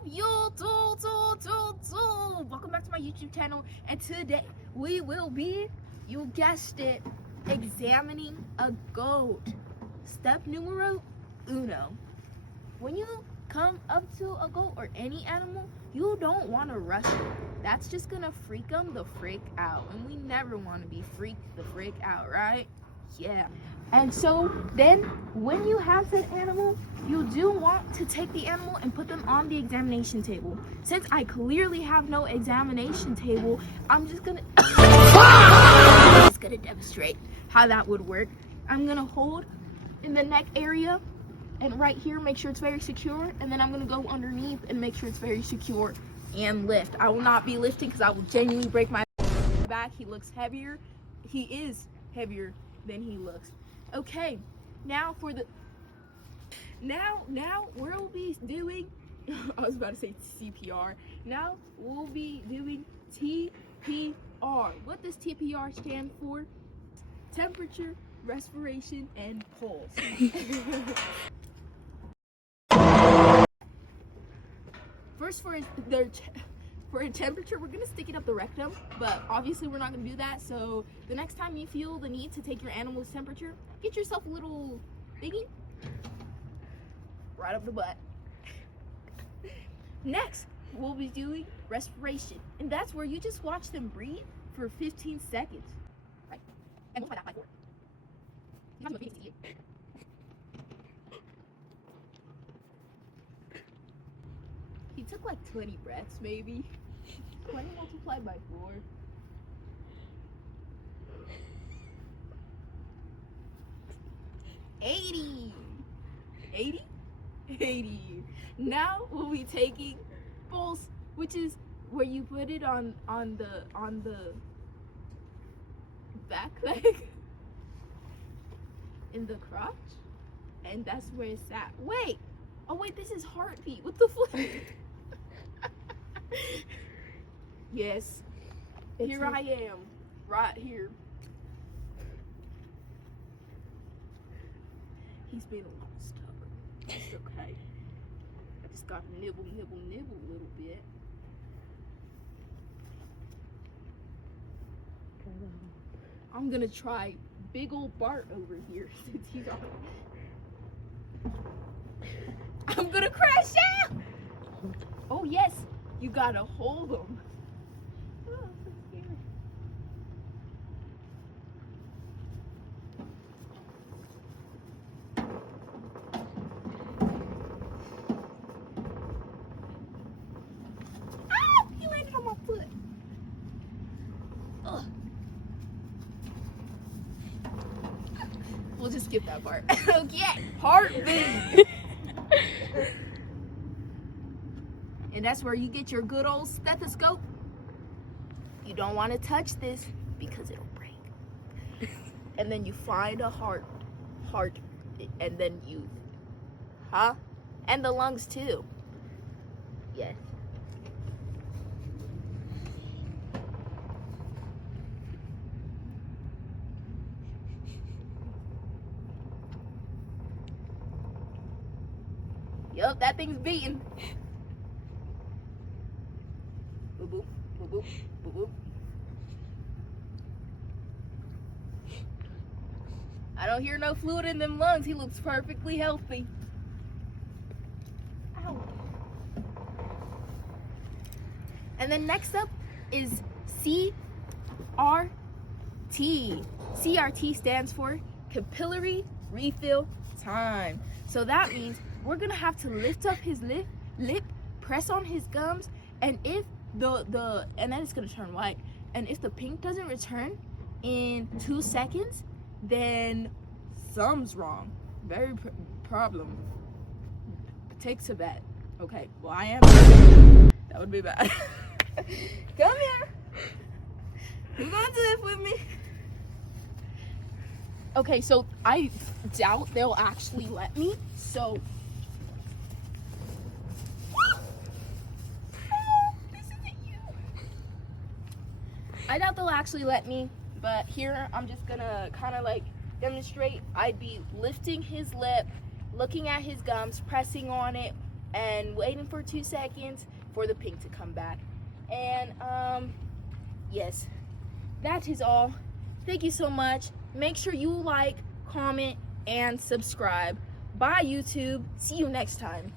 up, YouTube? Welcome back to my YouTube channel, and today we will be, you guessed it, examining a goat. Step numero uno. When you come up to a goat or any animal, you don't want to rush it. That's just gonna freak them the frick out, and we never want to be freaked the frick out, right? Yeah. And so then when you have said animal, you do want to take the animal and put them on the examination table. Since I clearly have no examination table, I'm just gonna demonstrate how that would work. I'm gonna hold in the neck area and right here, make sure it's very secure, and then I'm gonna go underneath and make sure it's very secure and lift. I will not be lifting because I will genuinely break my back. He looks heavier. He is heavier than he looks. Okay, now for the now we'll be doing I was about to say CPR. Now we'll be doing TPR. What does TPR stand for? Temperature, respiration, and pulse. First, for a temperature, we're gonna stick it up the rectum, but obviously we're not gonna do that. So the next time you feel the need to take your animal's temperature, get yourself a little thingy right up the butt. Next, we'll be doing respiration, and that's where you just watch them breathe for 15 seconds. Right? And multiply that by 4. You have to breathe to you. He took like 20 breaths, maybe. 20 multiplied by 4. $80. Now we'll be taking pulse, which is where you put it on the back leg in the crotch, and that's where it's at. Wait, oh wait, this is heartbeat. What the fuck? Yes, here I am, right here. He's been a little stubborn. It's okay. I just got to nibble a little bit. I'm gonna try big old Bart over here since he's on. I'm gonna crash out! Oh yes, you gotta hold him. Oh, I'm so scared. Ah! He landed on my foot. Ugh. We'll just skip that part. Okay, heartbeat. And that's where you get your good old stethoscope. You don't want to touch this because it'll break. And then you find a heart, and then you, and the lungs too. Yes. Yup, that thing's beating. Boop, boop, boop, boop, boop, boop. I don't hear no fluid in them lungs. He looks perfectly healthy. Ow. And then next up is CRT. CRT stands for capillary refill time. So that means we're gonna have to lift up his lip, press on his gums, and if and then it's gonna turn white, and if the pink doesn't return in 2 seconds, then something's wrong. Very problem. Take to bed. Okay, well I am. That would be bad. Come here. You're gonna do it with me. Okay, so I doubt they'll actually let me. So. I doubt they'll actually let me, but here I'm just gonna kind of like demonstrate. I'd be lifting his lip, looking at his gums, pressing on it and waiting for 2 seconds for the pink to come back. And yes, that is all. Thank you so much. Make sure you like, comment, and subscribe. Bye, YouTube. See you next time.